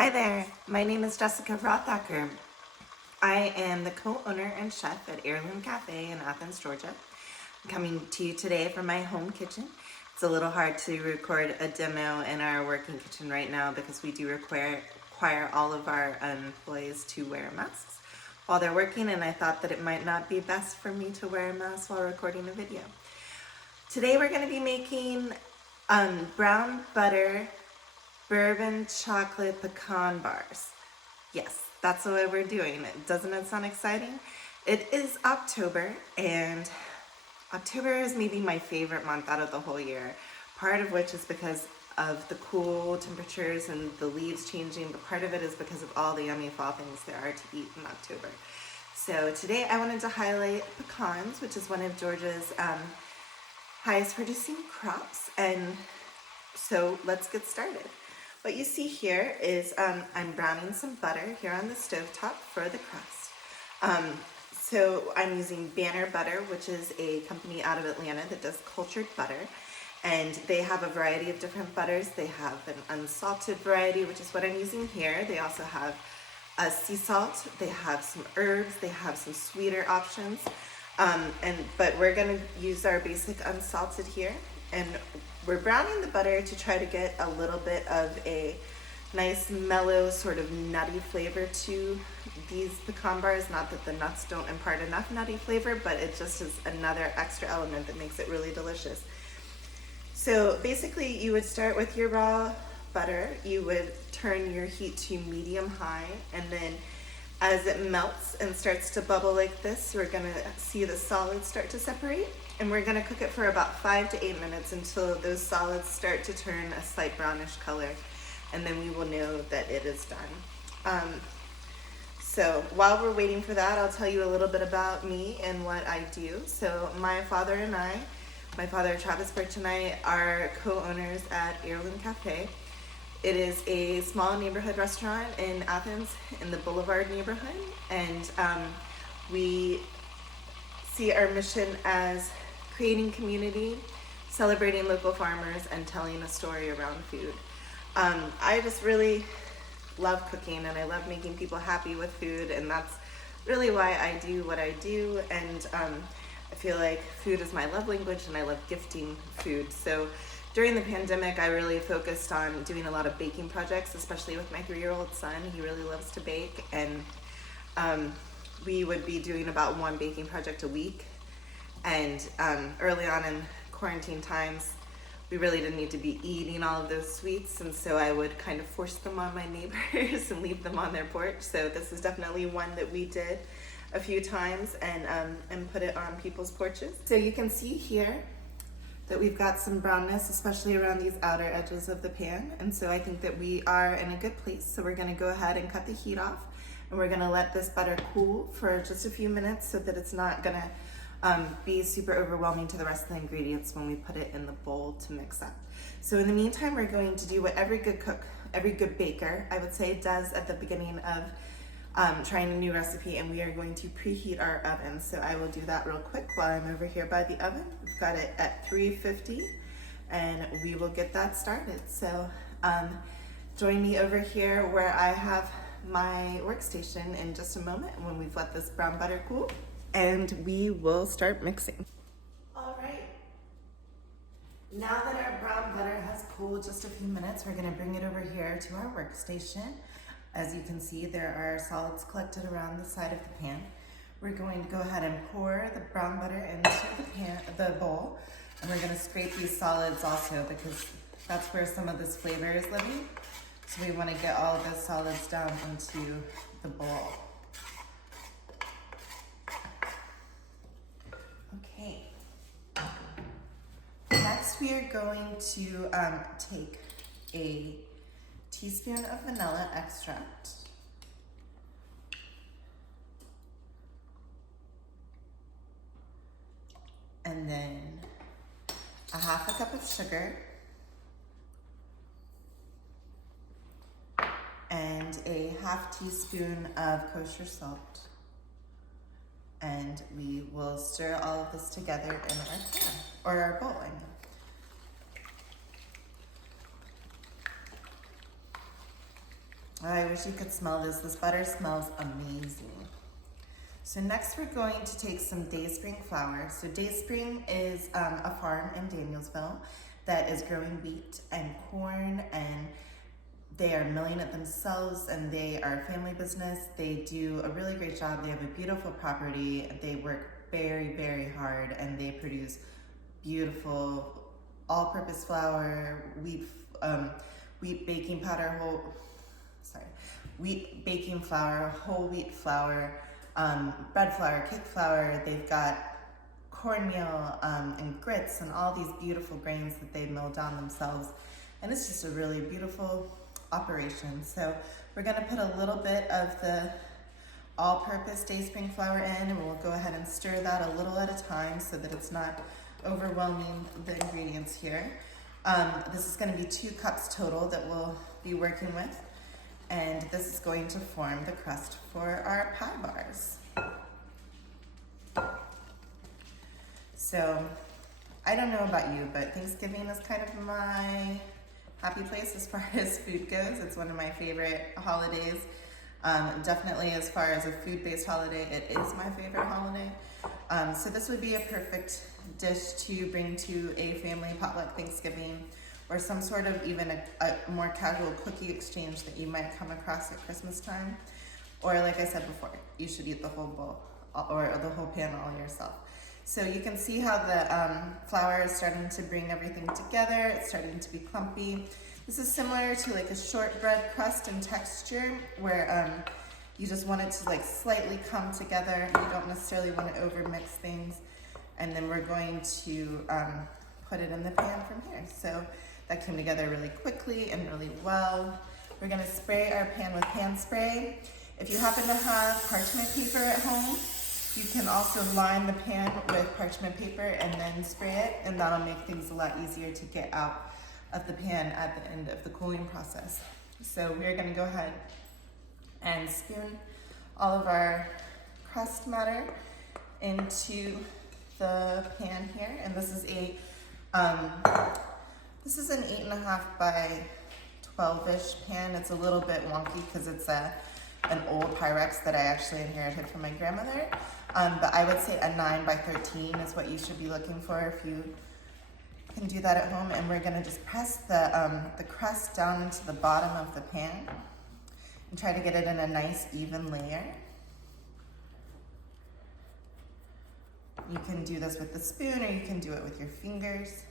Hi there, my name is Jessica Rothacker. I am the co-owner and chef at Heirloom Cafe in Athens, Georgia. I'm coming to you today from my home kitchen. It's a little hard to record a demo in our working kitchen right now because we do require all of our employees to wear masks while they're working, and I thought that it might not be best for me to wear a mask while recording a video. Today we're going to be making brown butter Bourbon chocolate pecan bars. Yes, that's the way we're doing it. Doesn't it sound exciting? It is October, and October is maybe my favorite month out of the whole year. Part of which is because of the cool temperatures and the leaves changing, but part of it is because of all the yummy fall things there are to eat in October. So today I wanted to highlight pecans, which is one of Georgia's highest producing crops, and so let's get started. What you see here is I'm browning some butter here on the stovetop for the crust. So I'm using Banner Butter, which is a company out of Atlanta that does cultured butter. And they have a variety of different butters. They have an unsalted variety, which is what I'm using here. They also have a sea salt. They have some herbs. They have some sweeter options. But we're gonna use our basic unsalted here. And we're browning the butter to try to get a little bit of a nice mellow sort of nutty flavor to these pecan bars. Not that the nuts don't impart enough nutty flavor, but it just is another extra element that makes it really delicious. So basically you would start with your raw butter, you would turn your heat to medium high, and then as it melts and starts to bubble like this, we're gonna see the solids start to separate. And we're gonna cook it for about 5 to 8 minutes until those solids start to turn a slight brownish color. And then we will know that it is done. So while we're waiting for that, I'll tell you a little bit about me and what I do. So my father Travis Birch, and I are co-owners at Heirloom Cafe. It is a small neighborhood restaurant in Athens in the Boulevard neighborhood. And we see our mission as creating community, celebrating local farmers, and telling a story around food. I just really love cooking, and I love making people happy with food, and that's really why I do what I do. And I feel like food is my love language, and I love gifting food. So during the pandemic, I really focused on doing a lot of baking projects, especially with my 3-year-old son. He really loves to bake, and we would be doing about one baking project a week. And early on in quarantine times, we really didn't need to be eating all of those sweets, and so I would kind of force them on my neighbors and leave them on their porch. So this is definitely one that we did a few times and put it on people's porches. So you can see here that we've got some brownness, especially around these outer edges of the pan. And so I think that we are in a good place. So we're gonna go ahead and cut the heat off, and we're gonna let this butter cool for just a few minutes so that it's not gonna be super overwhelming to the rest of the ingredients when we put it in the bowl to mix up. So in the meantime, we're going to do what every good cook, every good baker, I would say, does at the beginning of trying a new recipe, and we are going to preheat our oven. So I will do that real quick while I'm over here by the oven. We've got it at 350, and we will get that started. So join me over here where I have my workstation in just a moment when we've let this brown butter cool, and we will start mixing. All right. Now that our brown butter has cooled just a few minutes, we're gonna bring it over here to our workstation. As you can see, there are solids collected around the side of the pan. We're going to go ahead and pour the brown butter into the bowl, and we're gonna scrape these solids also because that's where some of this flavor is living. So we wanna get all of those solids down into the bowl. Okay. Next, we are going to take a teaspoon of vanilla extract, and then a half a cup of sugar, and a half teaspoon of kosher salt. And we will stir all of this together in our pan, or our bowl, I mean. Oh, I wish you could smell this. This butter smells amazing. So next we're going to take some Dayspring flour. So Dayspring is a farm in Danielsville that is growing wheat and corn, and they are milling it themselves, and they are a family business. They do a really great job. They have a beautiful property. They work very, very hard, and they produce beautiful all-purpose flour, wheat baking powder, wheat baking flour, whole wheat flour, bread flour, cake flour. They've got cornmeal and grits and all these beautiful grains that they mill down themselves. And it's just a really beautiful operation. So we're gonna put a little bit of the all-purpose Dayspring flour in, and we'll go ahead and stir that a little at a time so that it's not overwhelming the ingredients here. This is gonna be 2 cups total that we'll be working with. And this is going to form the crust for our pie bars. So, I don't know about you, but Thanksgiving is kind of my happy place as far as food goes. It's one of my favorite holidays. Definitely as far as a food-based holiday, it is my favorite holiday. So this would be a perfect dish to bring to a family potluck Thanksgiving, or some sort of even a more casual cookie exchange that you might come across at Christmas time. Or like I said before, you should eat the whole bowl or the whole pan all yourself. So you can see how the flour is starting to bring everything together. It's starting to be clumpy. This is similar to like a shortbread crust in texture, where you just want it to like slightly come together. You don't necessarily want to overmix things. And then we're going to put it in the pan from here. So that came together really quickly and really well. We're gonna spray our pan with pan spray. If you happen to have parchment paper at home, you can also line the pan with parchment paper and then spray it, and that'll make things a lot easier to get out of the pan at the end of the cooling process. So we're gonna go ahead and spoon all of our crust matter into the pan here, and this is an 8.5 by 12-ish pan. It's a little bit wonky because it's an old Pyrex that I actually inherited from my grandmother. But I would say a 9 by 13 is what you should be looking for if you can do that at home. And we're gonna just press the crust down into the bottom of the pan and try to get it in a nice even layer. You can do this with the spoon, or you can do it with your fingers.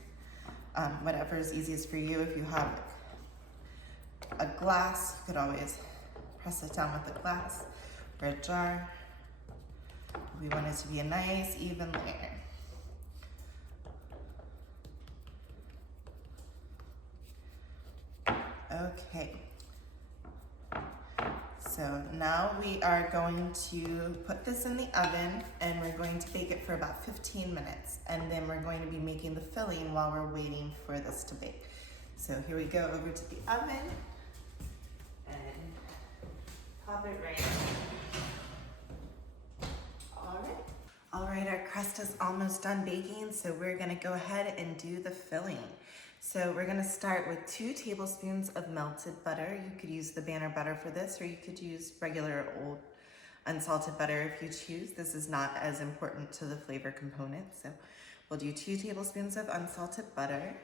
Whatever is easiest for you. If you have a glass, you could always press it down with a glass or a jar. We want it to be a nice even layer. Okay. So now we are going to put this in the oven, and we're going to bake it for about 15 minutes. And then we're going to be making the filling while we're waiting for this to bake. So here we go, over to the oven and pop it right in. All right, our crust is almost done baking, so we're gonna go ahead and do the filling. So we're gonna start with 2 tablespoons of melted butter. You could use the Banner butter for this, or you could use regular old unsalted butter if you choose. This is not as important to the flavor component. So we'll do 2 tablespoons of unsalted butter.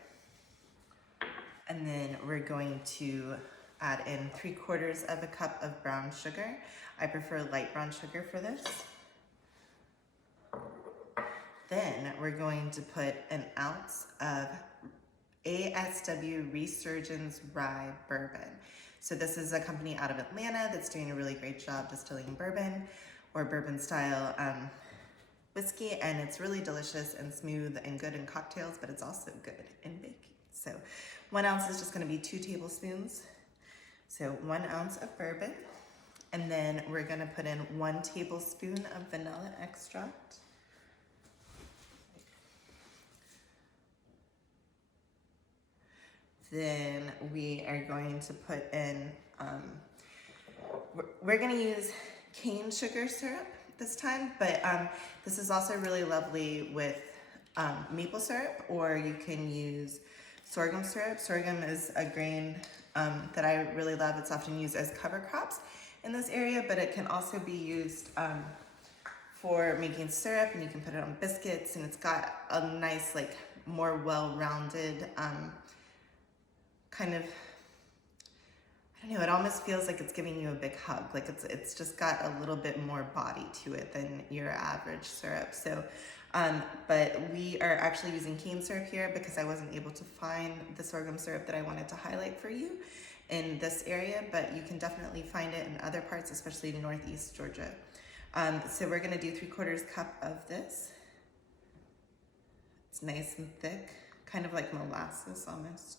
And then we're going to add in 3/4 of a cup of brown sugar. I prefer light brown sugar for this. Then we're going to put an ounce of ASW Resurgence Rye Bourbon. So this is a company out of Atlanta that's doing a really great job distilling bourbon or bourbon style whiskey, and it's really delicious and smooth and good in cocktails, but it's also good in baking. So 1 ounce is just gonna be 2 tablespoons. So 1 ounce of bourbon, and then we're gonna put in 1 tablespoon of vanilla extract. Then we are going to put in, we're gonna use cane sugar syrup this time, but this is also really lovely with maple syrup, or you can use sorghum syrup. Sorghum is a grain that I really love. It's often used as cover crops in this area, but it can also be used for making syrup, and you can put it on biscuits, and it's got a nice, like, more well-rounded kind of, I don't know, it almost feels like it's giving you a big hug. Like it's just got a little bit more body to it than your average syrup. So, but we are actually using cane syrup here because I wasn't able to find the sorghum syrup that I wanted to highlight for you in this area, but you can definitely find it in other parts, especially in Northeast Georgia. So we're gonna do 3/4 cup of this. It's nice and thick, kind of like molasses almost.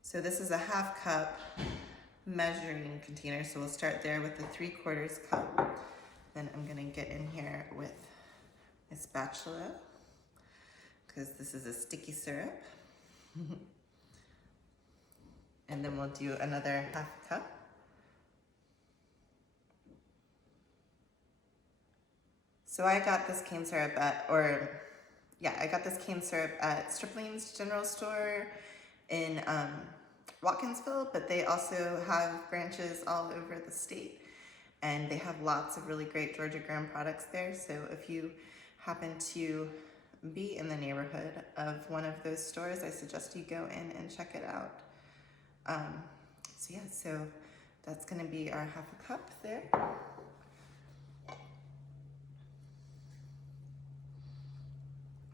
So this is a 1/2 cup measuring container. So we'll start there with the 3/4 cup. Then I'm gonna get in here with my spatula because this is a sticky syrup. And then we'll do another 1/2 cup. So I got this cane syrup I got this cane syrup at Stripling's General Store in Watkinsville, but they also have branches all over the state, and they have lots of really great Georgia Graham products there. So if you happen to be in the neighborhood of one of those stores, I suggest you go in and check it out. So that's gonna be our 1/2 cup there.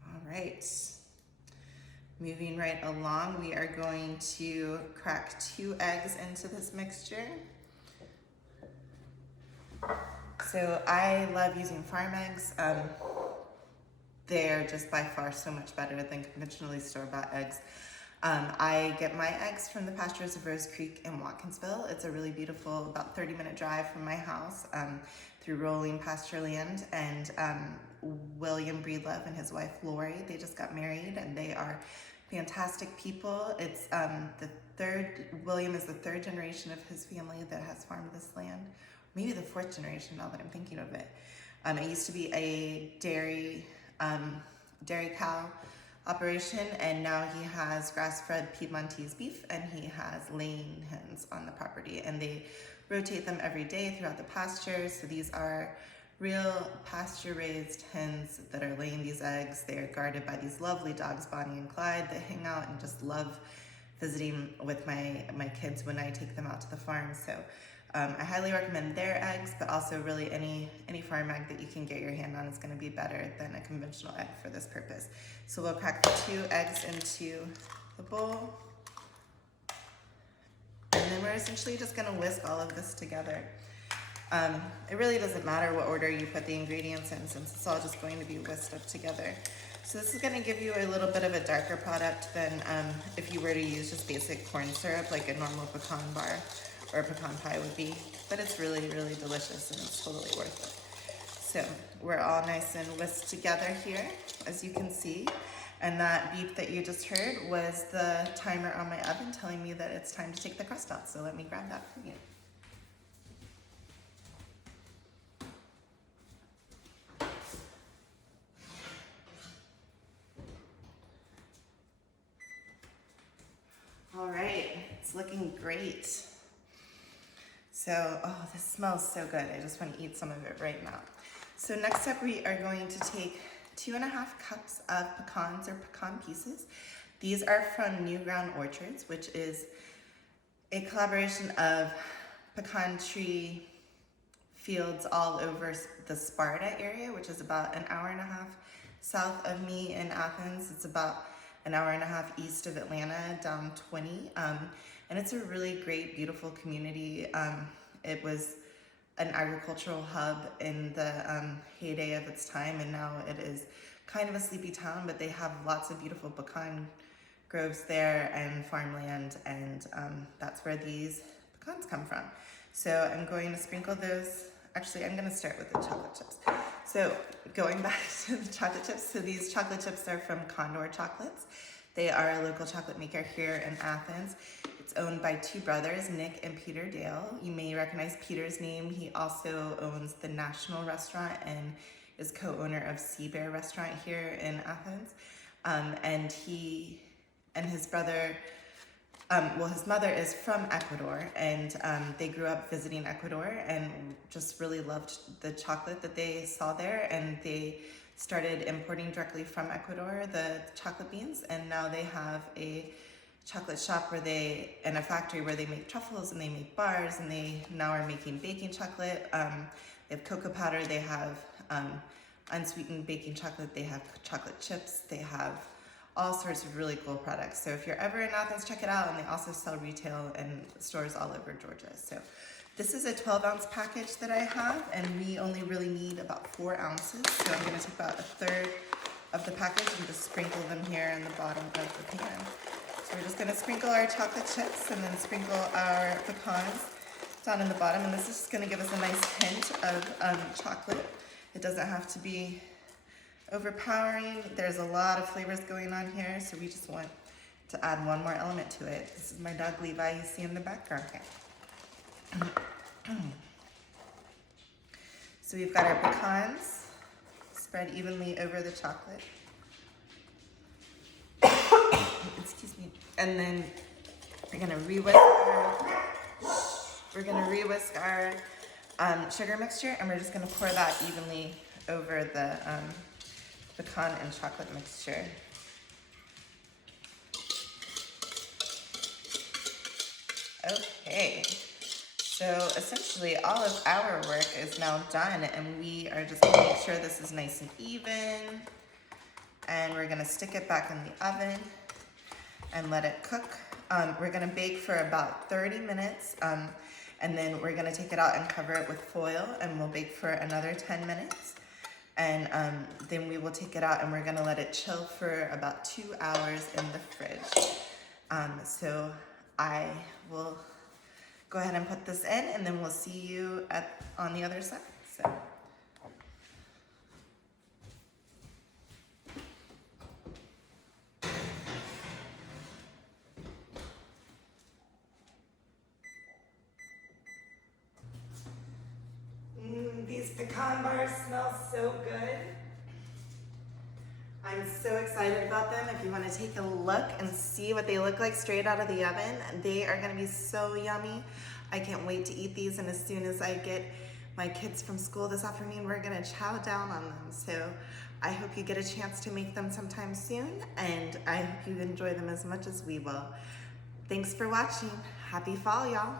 All right. Moving right along, we are going to crack 2 eggs into this mixture. So I love using farm eggs. They're just by far so much better than conventionally store-bought eggs. I get my eggs from the pastures of Rose Creek in Watkinsville. It's a really beautiful, about 30-minute drive from my house through rolling pasture land. And William Breedlove and his wife Lori, they just got married, and they are fantastic people. It's William is the 3rd generation of his family that has farmed this land. Maybe the 4th generation now that I'm thinking of it. It used to be a dairy cow operation, and now he has grass-fed Piedmontese beef, and he has laying hens on the property, and they rotate them every day throughout the pasture. So these are real pasture-raised hens that are laying these eggs. They are guarded by these lovely dogs, Bonnie and Clyde, that hang out and just love visiting with my kids when I take them out to the farm. So I highly recommend their eggs, but also really any farm egg that you can get your hand on is going to be better than a conventional egg for this purpose. So we'll crack the 2 eggs into the bowl. And then we're essentially just going to whisk all of this together. It really doesn't matter what order you put the ingredients in, since it's all just going to be whisked up together. So this is going to give you a little bit of a darker product than if you were to use just basic corn syrup like a normal pecan bar or a pecan pie would be. But it's really, really delicious, and it's totally worth it. So we're all nice and whisked together here, as you can see. And that beep that you just heard was the timer on my oven telling me that it's time to take the crust out. So let me grab that for you. All right, it's looking great. So, oh, this smells so good. I just want to eat some of it right now. So next up, we are going to take 2.5 cups of pecans or pecan pieces. These are from New Ground Orchards, which is a collaboration of pecan tree fields all over the Sparta area, which is about an hour and a half south of me in Athens. It's about an hour and a half east of Atlanta, down 20. And it's a really great, beautiful community. It was an agricultural hub in the heyday of its time, and now it is kind of a sleepy town, but they have lots of beautiful pecan groves there and farmland, and that's where these pecans come from. So I'm going to sprinkle those. Actually, I'm going to start with the chocolate chips. So going back to the chocolate chips, so these chocolate chips are from Condor Chocolates. They are a local chocolate maker here in Athens. It's owned by 2 brothers, Nick and Peter Dale. You may recognize Peter's name. He also owns the National Restaurant and is co-owner of Sea Bear Restaurant here in Athens. And he and his brother, well, his mother is from Ecuador, and they grew up visiting Ecuador and just really loved the chocolate that they saw there, and they started importing directly from Ecuador the chocolate beans, and now they have a chocolate shop where they, and a factory where they make truffles and they make bars, and they now are making baking chocolate. They have cocoa powder, they have unsweetened baking chocolate, they have chocolate chips, they have all sorts of really cool products. So if you're ever in Athens, check it out. And they also sell retail in stores all over Georgia. So this is a 12-ounce package that I have, and we only really need about 4 ounces. So I'm gonna take about 1/3 of the package and just sprinkle them here in the bottom of the pan. So we're just gonna sprinkle our chocolate chips and then sprinkle our pecans down in the bottom. And this is just gonna give us a nice hint of chocolate. It doesn't have to be overpowering. There's a lot of flavors going on here, so we just want to add one more element to it. This is my dog Levi, you see in the background here. So we've got our pecans spread evenly over the chocolate. Excuse me. And then we're gonna re-whisk our sugar mixture, and we're just gonna pour that evenly over the pecan and chocolate mixture. Okay, so essentially all of our work is now done, and we are just gonna make sure this is nice and even, and we're gonna stick it back in the oven and let it cook. We're gonna bake for about 30 minutes, and then we're gonna take it out and cover it with foil, and we'll bake for another 10 minutes. And then we will take it out and we're gonna let it chill for about 2 hours in the fridge. So I will go ahead and put this in, and then we'll see you on the other side. So. These pecan bars smell so good. I'm so excited about them. If you want to take a look and see what they look like straight out of the oven, they are going to be so yummy. I can't wait to eat these, and as soon as I get my kids from school this afternoon, we're going to chow down on them. So I hope you get a chance to make them sometime soon, and I hope you enjoy them as much as we will. Thanks for watching. Happy fall, y'all.